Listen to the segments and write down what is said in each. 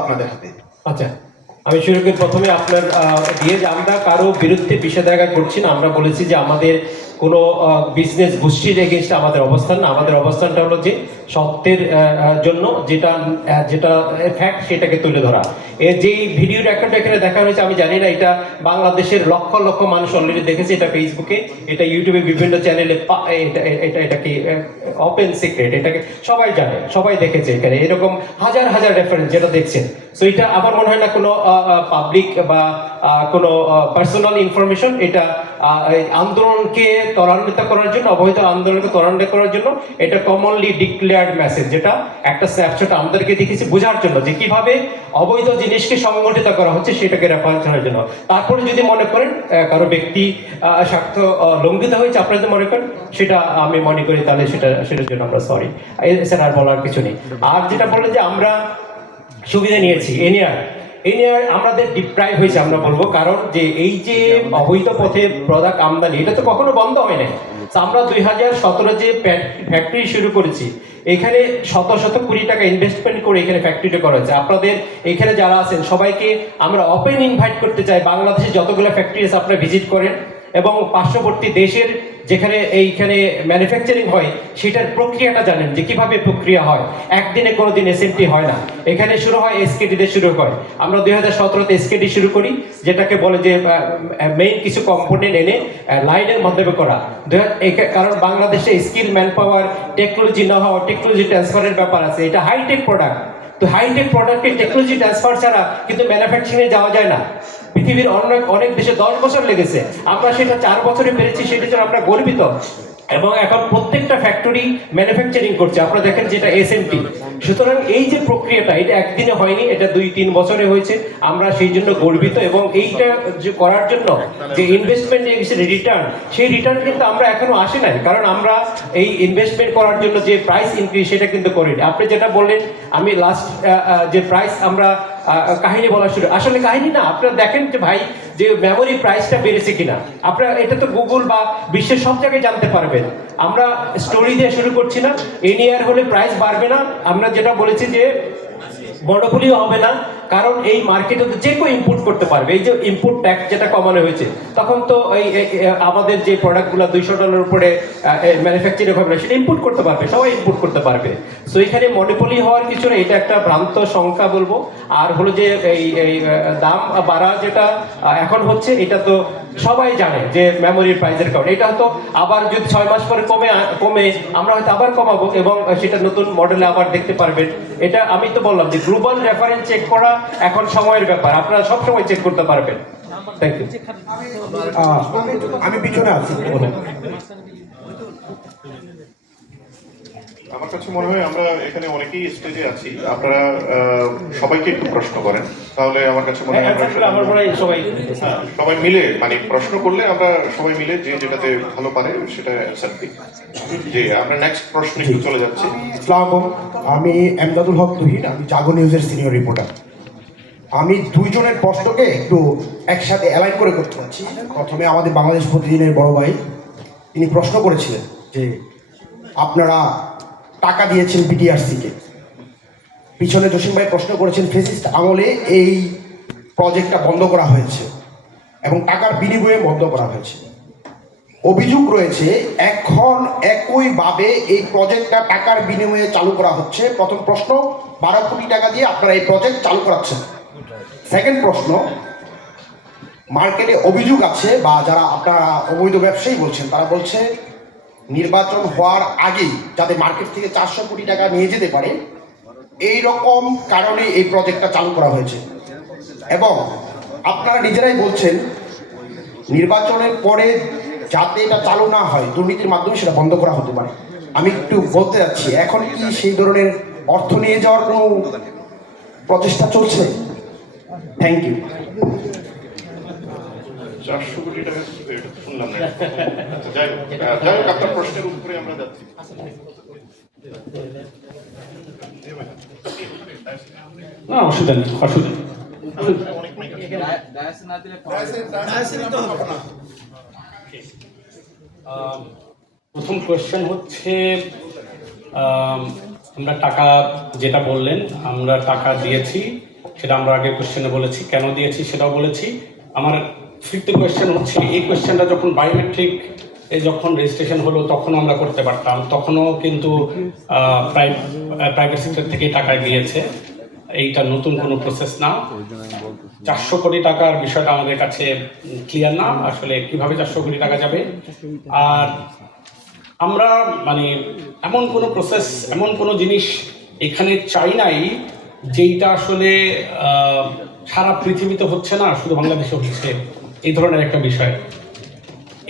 আপনাদের হাতে। আচ্ছা, আমি শুরু করি প্রথমে আপনার দিয়ে যে আমরা কারো বিরুদ্ধে বিষেধাজ্ঞা করছি না। আমরা বলেছি যে আমাদের কোনো বিজনেস গোষ্ঠীর এগেনস্টে আমাদের অবস্থান না। আমাদের অবস্থানটা হলো যে সত্যের জন্য যেটা যেটা ফ্যাক্ট সেটাকে তুলে ধরা। এর যে ভিডিও রেকর্ড এখানে দেখা হয়েছে আমি জানি না, এটা বাংলাদেশের লক্ষ লক্ষ মানুষ অলরেডি দেখেছে, এটা ফেসবুকে, এটা ইউটিউবে বিভিন্ন চ্যানেলে, এটা কি ওপেন সিক্রেট, এটাকে সবাই জানে, সবাই দেখেছে। এখানে এরকম হাজার হাজার রেফারেন্স যেটা দেখছেন। সো এটা আমার মনে হয় না কোনো পাবলিক বা কোনো পার্সোনাল ইনফরমেশন। এটা আন্দোলনকে ত্বরান্বিত করার জন্য, অবৈধ আন্দোলনকে ত্বরান্বিত করার জন্য এটা কমনলি ডিক্লেয়ার্ড মেসেজ, যেটা একটা স্ন্যাপশট আমাদেরকে দেখেছি বোঝার জন্য যে কিভাবে অবৈধ জিনিসকে সংগঠিত করা হচ্ছে, সেটাকে রেফারেন্স করার জন্য। তারপরে যদি মনে করেন কারো ব্যক্তি স্বার্থ লঙ্ঘিত হয়েছে, আপনারা যদি মনে করেন, সেটা আমি মনে করি তাহলে সেটার জন্য আমরা সরি, এছাড়া আর বলার কিছু নেই। আর যেটা বললেন যে আমরা সুবিধা নিয়েছি, এনিয়ার আমাদের ডিপ্রাইভ হয়েছে আমরা বলবো, কারণ যে এই যে অবৈধ পথে প্রোডাক্ট আমদানি, এটা তো কখনো বন্ধ হয় নাই। আমরা 2017 যে ফ্যাক্টরি শুরু করেছি, এখানে শত শত কোটি টাকা ইনভেস্টমেন্ট করে এখানে ফ্যাক্টরিটা করা হয়েছে। আপনাদের এখানে যারা আছেন সবাইকে আমরা ওপেন ইনভাইট করতে চাই, বাংলাদেশে যতগুলো ফ্যাক্টরি আছে আপনারা ভিজিট করেন, এবং পার্শ্ববর্তী দেশের যেখানে এইখানে ম্যানুফ্যাকচারিং হয় সেটার প্রক্রিয়াটা জানেন যে কিভাবে প্রক্রিয়া হয়। একদিনে কোনোদিন এসএমটি হয় না, এখানে শুরু হয় এসকেডি দিয়ে শুরু হয়। আমরা 2017-তে এসকেডি শুরু করি, যেটাকে বলে যে মেইন কিছু কম্পোনেন্ট এনে লাইনের মাধ্যমে করা। কারণ বাংলাদেশে স্কিল, ম্যান পাওয়ার, টেকনোলজি না হওয়া, টেকনোলজি ট্রান্সফারের ব্যাপার আছে। এটা হাইটেক প্রোডাক্ট, তো হাইটেক প্রোডাক্টের টেকনোলজি ট্রান্সফার ছাড়া কিন্তু ম্যানুফ্যাকচারিংয়ে যাওয়া যায় না। পৃথিবীর অনেক দেশে 10 বছর লেগেছে, আমরা সেটা 4 বছরে পেরেছি, সেটার জন্য আমরা গর্বিত। এবং এখন প্রত্যেকটা ফ্যাক্টরি ম্যানুফ্যাকচারিং করছে, আপনারা দেখেন যেটা এসএমটি। সুতরাং এই যে প্রক্রিয়াটা, এটা একদিনে হয়নি, এটা 2-3 বছরে হয়েছে। আমরা সেই জন্য গর্বিত, এবং এইটা যে করার জন্য যে ইনভেস্টমেন্ট রিটার্ন, সেই রিটার্ন কিন্তু আমরা এখনো আসে নাই, কারণ আমরা এই ইনভেস্টমেন্ট করার জন্য যে প্রাইস ইনক্রিজ সেটা কিন্তু করিনি। আপনি যেটা বললেন, আমি লাস্ট যে প্রাইস আমরা কাহিনী বলা শুরু, আসলে কাহিনী না, আপনারা দেখেন যে ভাই যে মেমোরি প্রাইসটা বেড়েছে কিনা, আপনারা এটা তো গুগল বা বিশ্বের সব জায়গায় জানতে পারবেন। আমরা স্টোরি দিয়ে শুরু করছি না, এনিয়ার হলে প্রাইস বাড়বে না। আমরা যেটা বলেছি যে মনোপলিও হবে না, কারণ এই মার্কেটে তো যে কেউ ইম্পোর্ট করতে পারবে। এই যে ইম্পোর্ট ট্যাক্স যেটা কমানো হয়েছে, তখন তো এই আমাদের যে প্রোডাক্টগুলো $200 উপরে ম্যানুফ্যাকচারিং হবে না, সেটা ইম্পোর্ট করতে পারবে, সবাই ইম্পোর্ট করতে পারবে। সো এখানে মনোপলি হওয়ার কিছু না, এটা একটা ভ্রান্ত সংখ্যা বলবো। আর হলো যে এই দাম বাড়া যেটা এখন হচ্ছে, এটা তো সবাই জানে যে মেমোরির প্রাইসের কারণে। এটা হয়তো আবার যদি 6 মাস পরে কমে আমরা হয়তো আবার কমাবো, এবং সেটা নতুন মডেলে আবার দেখতে পারবেন। এটা আমি তো বললাম যে গ্লোবাল রেফারেন্স চেক করা এখন সময়ের ব্যাপার, আপনারা সব সময় চেক করতে পারবেন। Thank you. আমি পিছনে আছি। আমার কাছে মনে হয় আমরা এখানে অনেকেই স্টেজে আছি, আপনারা সবাইকে একটু প্রশ্ন করেন, তাহলে আমার কাছে মনে হয় সবাই মিলে, মানে প্রশ্ন করলে আমরা সবাই মিলে যে যেটাতে ভালো পারে সেটা অ্যান্সার দিই। জি, আমরা নেক্সট প্রশ্নে একটু চলে যাচ্ছি। আসসালামু আলাইকুম, আমি এমদাদুল হক তুহিন, আমি জাগো নিউজের সিনিয়র রিপোর্টার। আমি দুইজনের প্রশ্নকে একটু একসাথে অ্যালাইন করে করতে পারছি। প্রথমে আমাদের বাংলাদেশ প্রতিদিনের বড় ভাই, তিনি প্রশ্ন করেছিলেন যে আপনারা টাকা দিয়েছেন বিটিআরসিকে। পিছনে জসিম ভাই প্রশ্ন করেছেন ফেসিস্ট আমলে এই প্রজেক্টটা বন্ধ করা হয়েছে এবং টাকার বিনিময়ে বন্ধ করা হয়েছে। অভিযোগ রয়েছে এখন একইভাবে এই প্রজেক্টটা টাকার বিনিময়ে চালু করা হচ্ছে। প্রথম প্রশ্ন, 12 কোটি টাকা দিয়ে আপনারা এই প্রজেক্ট চালু করাচ্ছেন। সেকেন্ড প্রশ্ন, মার্কেটে অভিযোগ আছে বা যারা আপনারা অবৈধ ব্যবসায়ী বলছেন, তারা বলছে নির্বাচন হওয়ার আগেই যাতে মার্কেট থেকে 400 কোটি টাকা নিয়ে যেতে পারে, এই রকম কারণে এই প্রজেক্টটা চালু করা হয়েছে। এবং আপনারা নিজেরাই বলছেন নির্বাচনের পরে যাতে এটা চালু না হয়, দুর্নীতির মাধ্যমে সেটা বন্ধ করা হতে পারে। আমি একটু বলতে যাচ্ছি, এখন কি সেই ধরনের অর্থ নিয়ে যাওয়ার কোনো প্রচেষ্টা চলছে? Thank you. 400 কোটি টাকা শুনলাম না। যাই হোক, আপনার প্রশ্নের উপরে আমরা যাচ্ছি। না, অসুবিধা নেই, অসুবিধা। প্রথম কোয়েশ্চেন হচ্ছে, আমরা টাকা যেটা বললেন, আমরা টাকা দিয়েছি সেটা আমরা আগের কোশ্চেনে বলেছি, কেন দিয়েছি সেটাও বলেছি। আমার ফিফথ কোয়েশ্চেন হচ্ছে, এই কোয়েশ্চেনটা যখন বায়োমেট্রিক যখন রেজিস্ট্রেশন হলো তখন আমরা করতে পারতাম, তখনও কিন্তু প্রাইভেট সেক্টর থেকে টাকা গিয়েছে। এইটা নতুন কোনো প্রসেস না। 400 কোটি টাকার বিষয়টা আমাদের কাছে ক্লিয়ার না, আসলে কিভাবে 400 কোটি টাকা যাবে। আর আমরা মানে এমন কোনো প্রসেস, এমন কোনো জিনিস এখানে চাই নাই যেইটা আসলে সারা পৃথিবীতে হচ্ছে না, শুধু বাংলাদেশে হচ্ছে, এই ধরনের একটা বিষয়।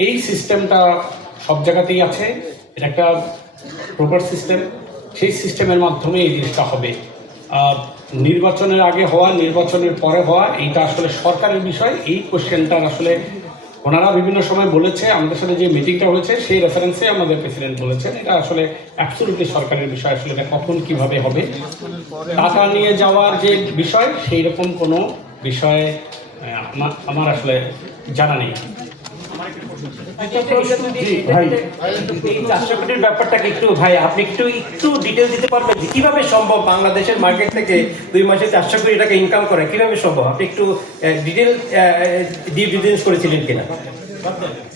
এই সিস্টেমটা সব জায়গাতেই আছে, এটা একটা প্রপার সিস্টেম। সেই সিস্টেমের মাধ্যমে এই জিনিসটা হবে। নির্বাচনের আগে হওয়া, নির্বাচনের পরে হওয়া, এইটা আসলে সরকারের বিষয়। এই কোশ্চেনটার আসলে ওনারা বিভিন্ন সময় বলেছে, আমাদের সাথে যে মিটিংটা হয়েছে সেই রেফারেন্সে আমাদের প্রেসিডেন্ট বলেছেন এটা আসলে অ্যাবসলিউটলি সরকারের বিষয়। আসলে এটা কখন কিভাবে হবে, টাকা নিয়ে যাওয়ার যে বিষয়, সেই রকম কোনো বিষয় আমার আসলে জানা নেই। ভাই এই 400 কোটির ব্যাপারটাকে একটু ভাই আপনি একটু ডিটেল দিতে পারবেন যে কিভাবে সম্ভব বাংলাদেশের মার্কেট থেকে 2 মাসে 400 কোটি টাকা ইনকাম করা কিভাবে সম্ভব? আপনি একটু ডিটেল ডিউ ডিলিজেন্স করেছিলেন কিনা?